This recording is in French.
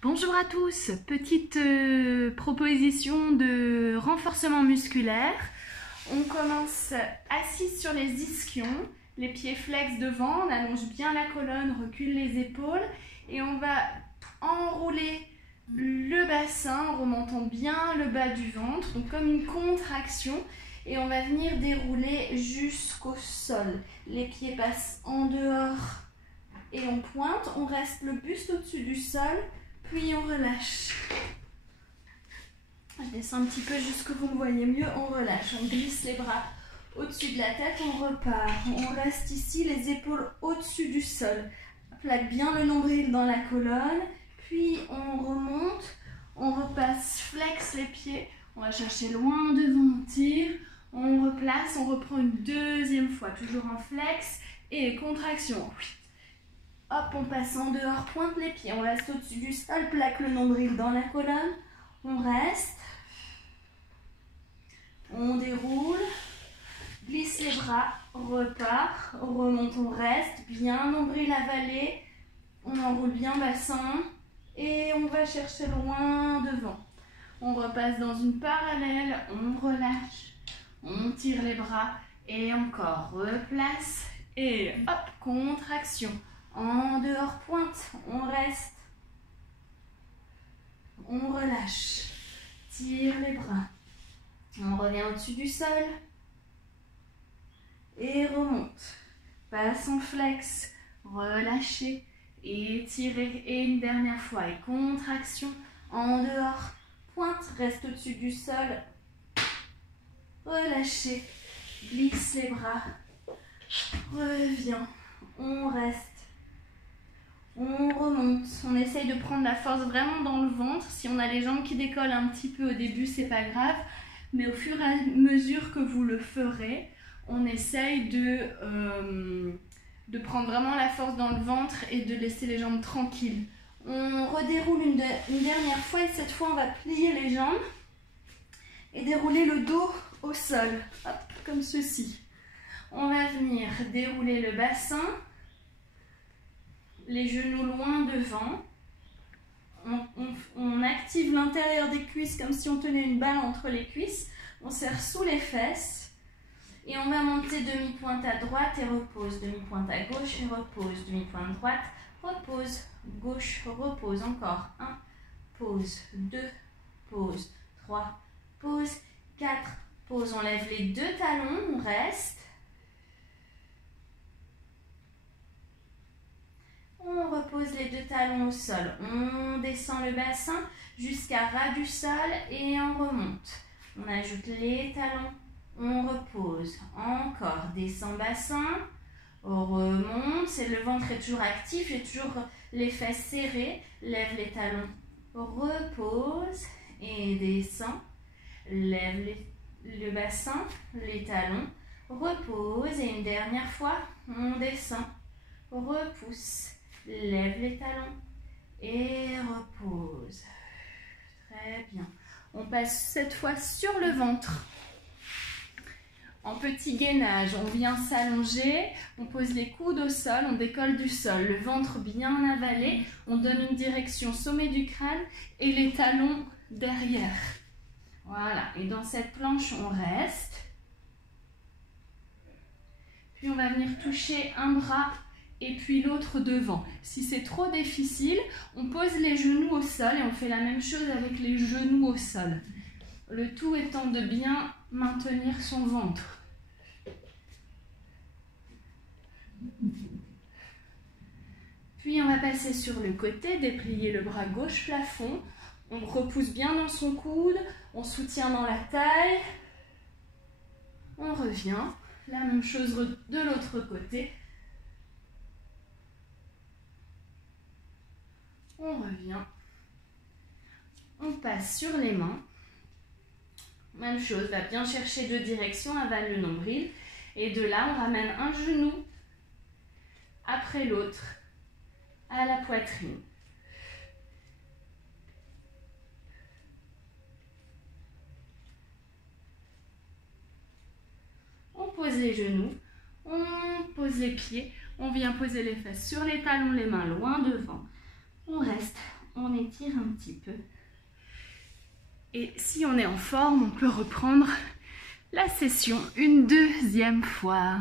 Bonjour à tous, petite proposition de renforcement musculaire. On commence assis sur les ischions, les pieds flex devant, on allonge bien la colonne, recule les épaules et on va enrouler le bassin en remontant bien le bas du ventre, donc comme une contraction, et on va venir dérouler jusqu'au sol. Les pieds passent en dehors et on pointe, on reste le buste au-dessus du sol, puis on relâche. Je descends un petit peu jusqu'à ce que vous me voyez mieux, on relâche, on glisse les bras au-dessus de la tête, on repart. On reste ici, les épaules au-dessus du sol. Plaque bien le nombril dans la colonne, puis on remonte, on repasse, flex les pieds, on va chercher loin devant, on tire, on replace, on reprend une deuxième fois, toujours en flex et contraction. Hop, on passe en dehors, pointe les pieds, on reste au-dessus du sol, plaque le nombril dans la colonne, on reste, on déroule, glisse les bras, repart, remonte, on reste, bien nombril avalé, on enroule bien bassin et on va chercher loin devant. On repasse dans une parallèle, on relâche, on tire les bras et encore, replace et hop, contraction. En dehors, pointe, on reste, on relâche, tire les bras, on revient au-dessus du sol et remonte, passe en flex, relâchez, étirez et une dernière fois et contraction, en dehors, pointe, reste au-dessus du sol, relâchez, glisse les bras, revient, on reste. On remonte, on essaye de prendre la force vraiment dans le ventre. Si on a les jambes qui décollent un petit peu au début, c'est pas grave. Mais au fur et à mesure que vous le ferez, on essaye de prendre vraiment la force dans le ventre et de laisser les jambes tranquilles. On redéroule une dernière fois et cette fois on va plier les jambes et dérouler le dos au sol, hop, comme ceci. On va venir dérouler le bassin. Les genoux loin devant, on active l'intérieur des cuisses comme si on tenait une balle entre les cuisses, on serre sous les fesses et on va monter demi-pointe à droite et repose, demi-pointe à gauche et repose, demi-pointe droite, repose, gauche, repose, encore 1, pause, 2, pause, 3, pause, 4, pause, on lève les deux talons, on reste. On repose les deux talons au sol, on descend le bassin jusqu'à ras du sol et on remonte. On ajoute les talons, on repose, encore, descend bassin, on remonte, le ventre est toujours actif, j'ai toujours les fesses serrées, lève les talons, repose et descend, lève le bassin, les talons, repose et une dernière fois, on descend, repousse. Lève les talons et repose. Très bien. On passe cette fois sur le ventre. En petit gainage, on vient s'allonger, on pose les coudes au sol, on décolle du sol, le ventre bien avalé, on donne une direction sommet du crâne et les talons derrière. Voilà, et dans cette planche, on reste. Puis on va venir toucher un bras et puis l'autre devant. Si c'est trop difficile, on pose les genoux au sol et on fait la même chose avec les genoux au sol. Le tout étant de bien maintenir son ventre. Puis on va passer sur le côté, déplier le bras gauche plafond. On repousse bien dans son coude, on soutient dans la taille. On revient. La même chose de l'autre côté. On revient, on passe sur les mains, même chose, va bien chercher deux directions, avale le nombril, et de là on ramène un genou après l'autre à la poitrine. On pose les genoux, on pose les pieds, on vient poser les fesses sur les talons, les mains loin devant. On reste, on étire un petit peu. Et si on est en forme, on peut reprendre la session une deuxième fois.